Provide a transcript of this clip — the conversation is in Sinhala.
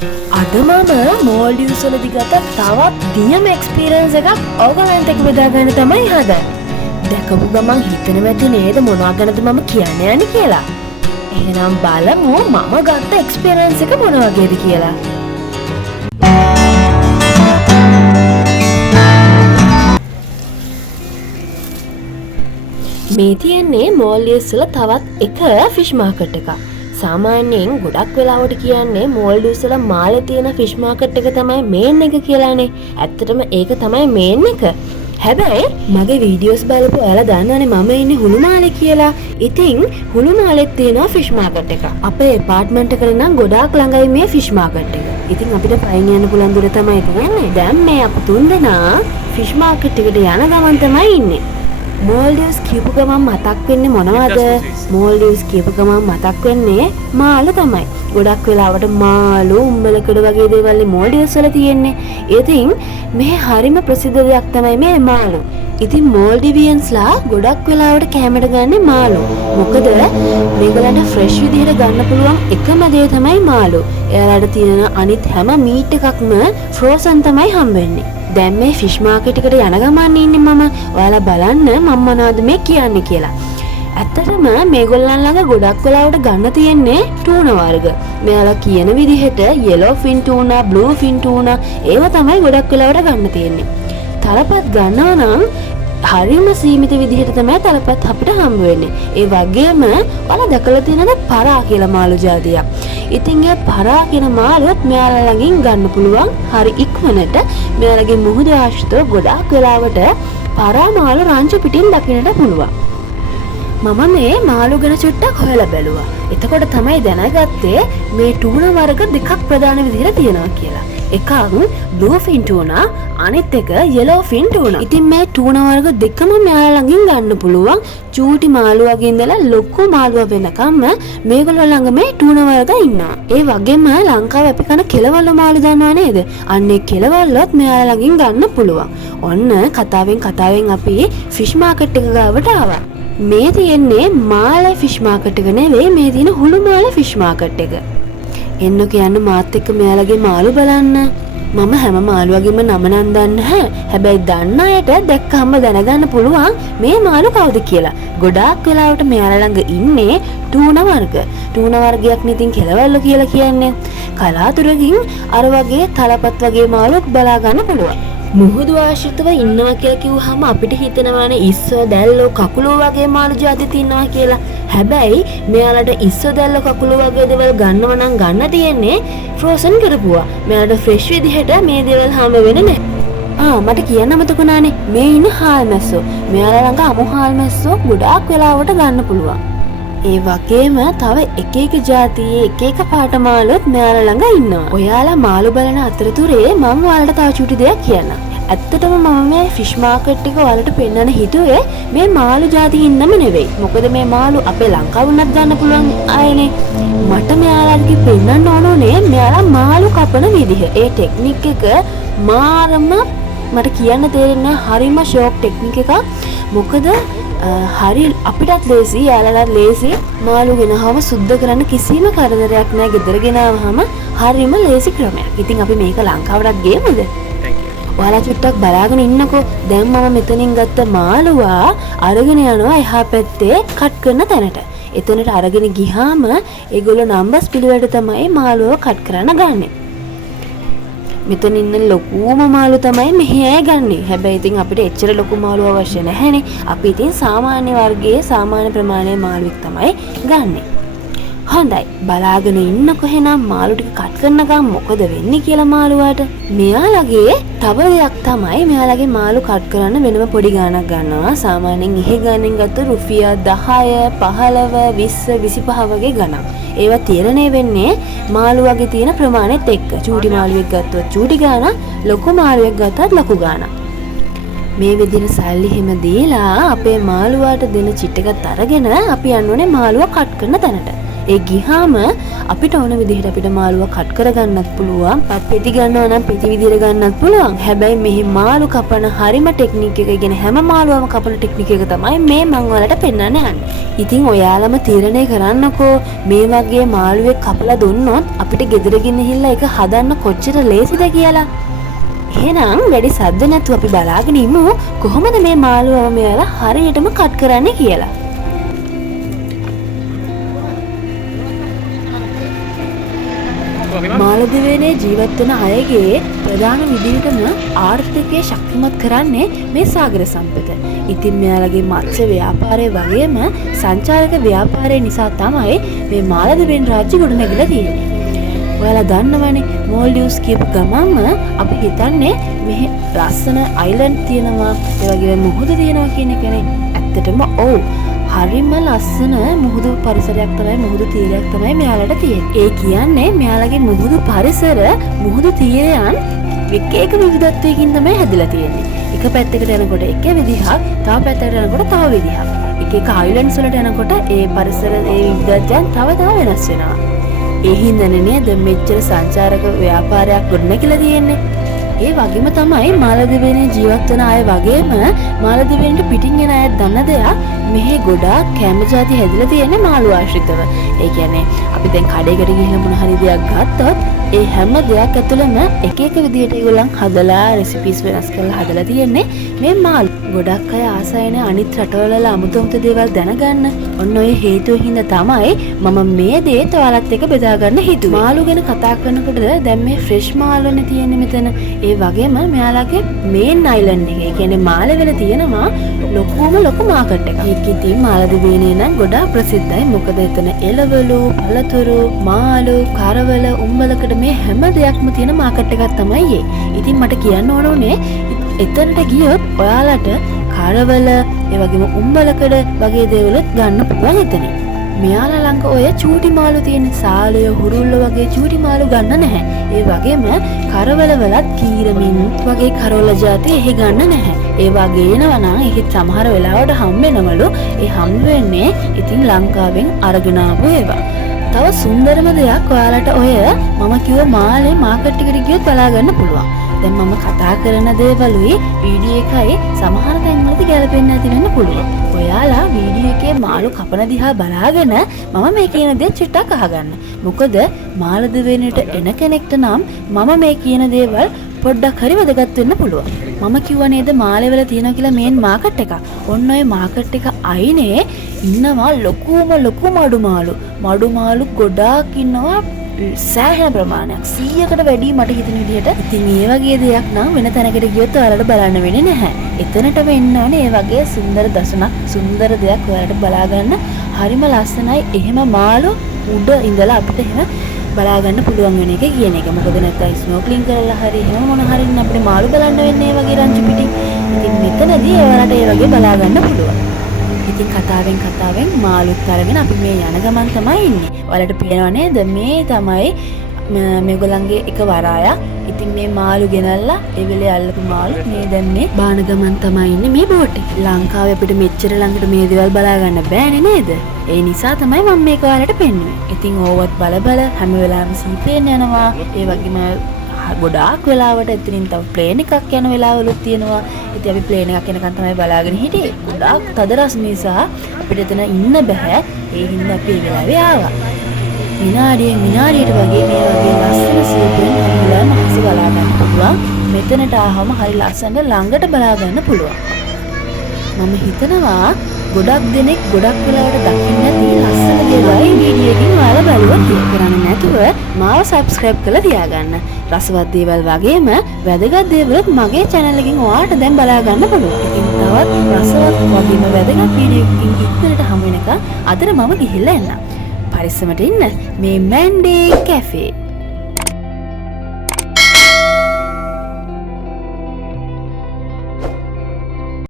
අද මම මෝල්ඩිව්ස් වලදී ගත තවත් දියම එක්ස්පීරියන්ස් එකක් ඔයගලන්ට එක්ක බෙදාගන්න තමයි හදන්නේ. දැකපු ගමන් හිතෙනව ඇති නේද මොනවා ගැනද මම කියන්න යන්නේ කියලා. එහෙනම් බලමු මම ගත්ත එක්ස්පීරියන්ස් එක මොන වගේද කියලා. මේ තියෙන්නේ මෝල්ඩිව්ස් වල තවත් එක ෆිෂ් මාකට් එකක්. සාමාන්‍යයෙන් ගොඩක් වෙලාවට කියන්නේ මෝල්ඩිව්ස් වල මාළේ තියෙන ෆිෂ් මාකට් එක තමයි මේන් එක කියලානේ. ඇත්තටම ඒක තමයි මේන් එක. හැබැයි මගේ වීඩියෝස් බලපු ඔයාලා දන්නවනේ මම ඉන්නේ හුළුමාලේ කියලා. ඉතින් හුළුමාලෙත් තියෙනවා ෆිෂ් මාකට් එක. අපේ ඇපාර්ට්මන්ට් එකට නම් ගොඩාක් ළඟයි මේ ෆිෂ් මාකට් එක. ඉතින් අපිට පයින් යන්න පුළුවන් දුර තමයි තියෙන්නේ. දැන් මේ අප තුන්දෙනා ෆිෂ් මාකට් එකට යන ගමන් තමයි ඉන්නේ. මෝල්ඩිව්ස් කියපු ගමන් මතක් වෙන්නේ මොනවද? මෝල්ඩිව්ස් කියපු ගමන් මතක් වෙන්නේ මාළු තමයි. ගොඩක් වෙලාවට මාළු, උම්බලකඩ වගේ දේවල් මෝල්ඩිව්ස් වල තියෙන්නේ. ඉතින් මේ හරිම ප්‍රසිද්ධ දෙයක් තමයි මේ මාළු. ඉතින් මෝල්ඩිවියන්ස්ලා ගොඩක් වෙලාවට කැමරට ගන්නේ මාළු. මොකද මේගොල්ලන්ට ෆ්‍රෙෂ් විදිහට ගන්න පුළුවන් එකම දේ තමයි මාළු. එයාලට තියෙන අනිත් හැම මීට් එකක්ම ෆ්‍රෝසන් තමයි හම්බෙන්නේ. දැන් මේ ෆිෂ් මාකට් එකට යන ගමන් ඉන්නේ මම. ඔයාලා බලන්න මම මොනවද මේ කියන්නේ කියලා. ඇත්තටම මේගොල්ලන් ළඟ ගොඩක් වෙලාවට ගන්න තියෙන්නේ ටූනා වර්ග. මෙයාලා කියන විදිහට yellow fin tuna, blue fin tuna ඒව තමයි ගොඩක් වෙලාවට ගන්න තියෙන්නේ. තලපත් ගන්නවා නම් හරිම සීමිත විදිහට තමයි තලපත් අපිට හම්බ වෙන්නේ. ඒ වගේම ඔයාලා දැකලා තියෙනද පරා කියලා මාළු జాතියක්. ඉතින් ඒ පරා කියන මාළුවත් මෙයාලා ළඟින් ගන්න පුළුවන් හරි ඉක්මනට. මෙයාලගේ මුහුදු ආශ්‍රිතව ගොඩාක් වෙලාවට පරා මාළු රංචු පිටින් දකින්නට පුළුවන්. මම මේ මාළු ගැන චුට්ටක් හොයලා බැලුවා. එතකොට තමයි දැනගත්තේ මේ ටූනා වර්ග දෙකක් ප්‍රධාන විදිහට තියෙනවා කියලා. එකක් blue fin tuna, අනිත් එක yellow fin tuna. ඉතින් මේ ටූනා වර්ග දෙකම මෙයාලා ළඟින් ගන්න පුළුවන්. චූටි මාළු වගේ ඉඳලා ලොකු මාළුව වෙනකම්ම මේගොල්ලෝ ළඟ මේ ටූනා වර්ග ඉන්නවා. ඒ වගේම ලංකාවේ අපි කන කෙලවල්ල මාළු දන්නව නේද? අන්න ඒ කෙලවල්ලත් මෙයාලා ළඟින් ගන්න පුළුවන්. ඔන්න කතාවෙන් අපි ෆිෂ් මාකට් එක ගාවට ආවා. මේ තියෙන්නේ මාළේ ෆිෂ් මාකට් එක නෙවෙයි, මේ තියෙන හුළුමාලේ ෆිෂ් මාකට් එක. එන්න කියන්න මාත් එක්ක මෙයාලගේ මාළු බලන්න. මම හැම මාළුවගේම නම නම් දන්නේ නැහැ. හැබැයි දන්න අයට දැක්කම දැනගන්න පුළුවන් මේ මාළු කවුද කියලා. ගොඩාක් වෙලාවට මෙයාලා ළඟ ඉන්නේ ටූනා වර්ග. ටූනා වර්ගයක් නිතින් කෙලවල්ල කියලා කියන්නේ. කලාතුරකින් අර වගේ තලපත් වගේ මාළුක් බලා ගන්න පුළුවන්. මුහුදු ආශ්‍රිතව ඉන්නවා කියලා කිව්වහම අපිට හිතෙනවානේ ඉස්සෝ දැල්ලෝ කකුලෝ වගේ මාළු జాති තියෙනවා කියලා. හැබැයි මෙයාලට ඉස්සෝ දැල්ලෝ කකුලෝ වගේ දේවල් ගන්නව නම් ගන්න තියෙන්නේ ෆ්‍රෝසන් කරපුවා. මෙයාලට ෆ්‍රෙෂ් විදිහට මේ දේවල් හම්බ වෙන්නේ නැහැ. මට කියන්න මතක වුණානේ මේ ඉන්න හාල් මැස්සෝ. මෙයාලා ළඟ අමු හාල් මැස්සෝ ගොඩාක් වෙලාවට ගන්න පුළුවන්. ඒ වගේම තව එක જાතියේ එක පාට මාළුත් මෙයාලා ළඟ ඉන්නවා. ඔයාලා මාළු බලන අතරතුරේ මම ඔයාලට තව චුටි දෙයක් කියන්නම්. ඇත්තටම මම මේ ෆිෂ් මාකට් එක ඔයාලට පෙන්වන්න හිතුවේ මේ මාළු જાති ඉන්නම නෙවෙයි. මොකද මේ මාළු අපේ ලංකාව වුණත් ගන්න පුළුවන් අයනේ. මට මෙයාලට පෙන්වන්න ඕනේ මෙයාලා මාළු කපන විදිහ. ඒ ටෙක්නික් එක මාරම මට කියන්න තේරෙන්නේ හරිම ෂෝක් ටෙක්නික් එකක්. මොකද හරි අපිටත් ලේසි, යාළුවලට ලේසි මාළු ගෙනහම සුද්ධ කරන්න කිසිම කරදරයක් නැහැ. ගෙදර ගෙනාවහම හරිම ලේසි ක්‍රමයක්. ඉතින් අපි මේක ලංකාවටත් ගේමුද? ඔයාලා චුට්ටක් බලාගෙන ඉන්නකෝ. දැන් මම මෙතනින් ගත්ත මාළුවා අරගෙන යනවා එහා පැත්තේ කට් කරන තැනට. එතනට අරගෙන ගියාම ඒගොල්ලෝ නම්බර්ස් පිළිවෙලට තමයි මාළුව කට් කරන්න ගන්නෙ. මෙතන ඉන්න ලොකුම මාළු තමයි මෙහි අය ගන්නෙ. හැබැයි ඉතින් අපිට එච්චර ලොකු මාළු අවශ්‍ය නැහැනේ. අපි ඉතින් සාමාන්‍ය වර්ගයේ සාමාන්‍ය ප්‍රමාණයේ මාළුවෙක් තමයි ගන්නෙ. හොඳයි, බලාගෙන ඉන්නකො එහෙනම් මාළු ටික කට් කරනකම් මොකද වෙන්නේ කියලා මාළුවාට. මෙයාලගේ තව දෙයක් තමයි මෙයාලගේ මාළු කට් කරන්න වෙනම පොඩි ගාණක් ගන්නවා. සාමාන්‍යයෙන් එහෙ ගාණෙන් ගත්ත රුපියල් 10, 15, 20, 25 වගේ ගණන්. ඒවා තීරණය වෙන්නේ මාළු වගේ තියෙන ප්‍රමාණයත් එක්ක. චූටි මාළුවෙක් ගත්තොත් චූටි ගාණක්, ලොකු මාළුවෙක් ගත්තොත් ලොකු ගාණක්. මේ විදිහට සල්ලි හැම දීලා අපේ මාළුවාට දෙන චිට් එකත් අරගෙන අපි යන්න ඕනේ මාළුවා කට් කරන තැනට. ඒ ගිහාම අපිට ඕන විදිහට අපිට මාළුව කට් කරගන්නත් පුළුවන්. පෙති ගන්නවා නම් පෙති විදිහට ගන්නත් පුළුවන්. හැබැයි මෙහි මාළු කපන හරිම ටෙක්නික් එක, කියන්නේ හැම මාළුවම කපන ටෙක්නික් එක තමයි මේ මං ඔයාලට පෙන්නන්න යන්නේ. ඉතින් ඔයාලම තීරණය කරන්නකෝ මේ වගේ මාළුවෙක් කපලා දුන්නොත් අපිට ගෙදර ගෙනහිල්ලා ඒක හදන්න කොච්චර ලේසිද කියලා. එහෙනම් වැඩි සද්ද නැතුව අපි බලාගෙන ඉමු කොහොමද මේ මාළුවව මෙයාලා හරියටම කට් කරන්නේ කියලා. මාලදිවයිනේ ජීවත් වෙන අයගේ ප්‍රධාන විදිහටම ආර්ථිකය ශක්තිමත් කරන්නේ මේ සාගර සම්පත. ඉතින් මෙයාලගේ මත්ස්‍ය ව්‍යාපාරය වගේම සංචාරක ව්‍යාපාරය නිසා තමයි මේ මාලදිවයින් රාජ්‍ය ගොඩනැගිලා තියෙන්නේ. ඔයාලා දන්නවනේ මෝල්ඩිව්ස් කියපු ගමන්ම අපි හිතන්නේ මෙහි ලස්සන අයිලන්ඩ් තියෙනවා, ඒ වගේම මුහුද තියෙනවා කියන එකනේ. ඇත්තටම ඔව්. හරිම ලස්සන මුහුදු පරිසරයක් තමයි, මුහුදු තීරයක් තමයි මෙයාලට තියෙන්නේ. ඒ කියන්නේ මෙයාලගේ මුහුදු පරිසර, මුහුදු තීරයන් එක විවිධත්වයකින් තමයි හැදිලා තියෙන්නේ. එක පැත්තකට යනකොට එක විදිහක්, තව පැත්තකට යනකොට තව විදිහක්. එක අයිලන්ඩ්ස් වලට යනකොට ඒ පරිසර, ඒ විවිධත්වයන් තව වෙනස් වෙනවා. ඒ හින්දානේ නේද මෙච්චර සංචාරක ව්‍යාපාරයක් ගොඩනැගිලා තියෙන්නේ. ඒ වගේම තමයි මාලදිවයිනේ ජීවත් වෙන අය වගේම මාලදිවයිනට පිටින් එන අය දන්න දෙයක්, මෙහි ගොඩාක් කැම ಜಾති හැදිලා තියෙන්නේ මාළු ආශ්‍රිතව. ඒ කියන්නේ අපි දැන් කඩේකට ගිහින් මොන හරි දෙයක් ගත්තොත් ඒ හැම දෙයක් ඇතුළෙම එක විදිහට ඒගොල්ලන් හදලා රෙසිපීස් වෙනස් කරලා හදලා තියෙන්නේ මේ මාළු. ගොඩක් අය ආසයිනේ අනිත් රටවල අමුතු දේවල් දැනගන්න. ඔන්න ඔය හේතුව හින්දා තමයි මම මේ දේත් ඔයාලත් එක්ක බෙදා ගන්න හිතුවේ. මාළු ගැන කතා කරනකොට දැන් මේ ෆ්‍රෙෂ් මාළුනේ තියෙන්නේ මෙතන. ඒ වගේම මෙයාලගේ මේන් අයිලන්ඩ් එකේ, කියන්නේ මාළවල තියෙනවා ලොකු මාකට් එකක්. ඒක ඉතින් මාලදිවයිනේ නම් ගොඩාක් ප්‍රසිද්ධයි. මොකද එතන එළවලු, පළතුරු, මාළු, කරවල, උම්බලකඩ මේ හැම දෙයක්ම තියෙන මාකට් එකක් තමයි ඒ. ඉතින් මට කියන්න ඕනේ එතනට ගියොත් ඔයාලට කරවල, ඒ වගේම උම්බලකඩ වගේ දේවල් ගන්න පුළුවන් එතන. මෙයාලා ළඟ ඔය චූටි මාළු තියෙන, සාලය, හුරුල්ල වගේ චූටි මාළු ගන්න නැහැ. ඒ වගේම කරවල වලත් කීරමින් වගේ කරවල జాති එහෙ ගන්න නැහැ. ඒ වගේ එනවා නම් ඒකෙත් සමහර වෙලාවට හම්බ වෙනවලු. ඒ හම්බ වෙන්නේ ඉතින් ලංකාවෙන් අරගෙන ආපු ඒවා. තව සුන්දරම දෙයක් ඔයාලට ඔය මම කිව්ව මාළේ මාකට් එකට ගියොත් බලා ගන්න පුළුවන්. දැන් මම කතා කරන දේවලුයි වීඩියෝ එකයි සමහර තැන්වලදී ගැලපෙන්නේ නැති වෙන්න පුළුවන්. ඔයාලා වීඩියෝ එකේ මාළු කපන දිහා බලාගෙන මම මේ කියන දේ චුට්ටක් අහගන්න. මොකද මාලදිවයිනට එන කෙනෙක්ට නම් මම මේ කියන දේවල් පොඩ්ඩක් හරි වැදගත් වෙන්න පුළුවන්. මම කිව්වා නේද මාළේවල තියෙනවා කියලා මේන් මාකට් එකක්. ඔන්න ඔය මාකට් එක අයිනේ ඉන්නවා ලොකු මඩු මාළු ගොඩාක් ඉන්නවා. සෑහෙන ප්‍රමාණයක් 100කට වැඩි මට හිතෙන විදිහට. ඉතින් මේ වගේ දෙයක් නම් වෙන තැනකට ගියොත් ඔයාලට බලන්න වෙන්නේ නැහැ. එතනට වෙන්න ඕනේ මේ වගේ සුන්දර දසුණක්, සුන්දර දෙයක් ඔයාලට බලා ගන්න. හරිම ලස්සනයි. එහෙම මාළු උඩ ඉඳලා අපිට එහෙම බලා ගන්න පුළුවන් වෙන එක කියන එක. මොකද නැත්නම් ස්නෝක්ලින් කරලා හරි එහෙම මොන හරි අපිට මාළු බලන්න වෙන්නේ වගේ රංචු පිටින්. ඉතින් මෙතනදී ඔයාලට ඒ වගේ බලා ගන්න පුළුවන්. ඉතින් කතාවෙන් මාළුත් අරගෙන අපි මේ යන ගමන් තමයි ඉන්නේ. ඔයාලට පේනව නේද මේ තමයි මේගොල්ලන්ගේ එක වරායක්. ඉතින් මේ මාළු ගෙනල්ලා ඒ වෙලේ අල්ලපු මාළු මේ දැන් මේ බාන ගමන් තමයි ඉන්නේ මේ බෝට් එකේ. ලංකාවේ අපිට මෙච්චර ළඟට මේ දේවල් බලා ගන්න බෑනේ නේද? ඒ නිසා තමයි මම මේක ඔයාලට පෙන්නුවේ. ඉතින් ඕවත් බල හැම වෙලාවෙම සීපේන යනවා. ඒ වගේම ගොඩාක් වෙලාවට එතනින් තව ප්ලේන් එකක් යන වෙලාවලුත් තියෙනවා. ඉතින් අපි ප්ලේන් එකක් යනකන් තමයි බලාගෙන හිටියේ. ගොඩාක් තද රස නිසා අපිට එතන ඉන්න බෑ. ඒ හින්දා අපි ඒ වෙලාවේ ආවා. විනාඩියට වගේ මේ වගේ ලස්සන සීපෙන් හරියලා මහස බලා ගන්න පුළුවන්. මෙතනට ආවම හරි ලස්සනට ළඟට බලා ගන්න පුළුවන්. මම හිතනවා ගොඩක් දෙනෙක් ගොඩක් වෙලාවට දකින්න නැති ලස්සන දේවල් වීඩියෝ එකකින් ඔයාලා බලුවා කියලා. කරන්නේ නැතුව මාව subscribe කරලා තියාගන්න. රසවත් දේවල් වගේම වැදගත් දේවල්ත් මගේ channel එකකින් ඔයාලට දැන් බලා ගන්න පුළුවන්. ඉතින් තවත් රසවත් වගේම වැදගත් වීඩියෝ එකකින් ඉක්මනට හමු වෙනකන් අදට මම ගිහිල්ලා එන්නම්. පරිස්සමට ඉන්න මේ මැන්ඩේ කැෆේ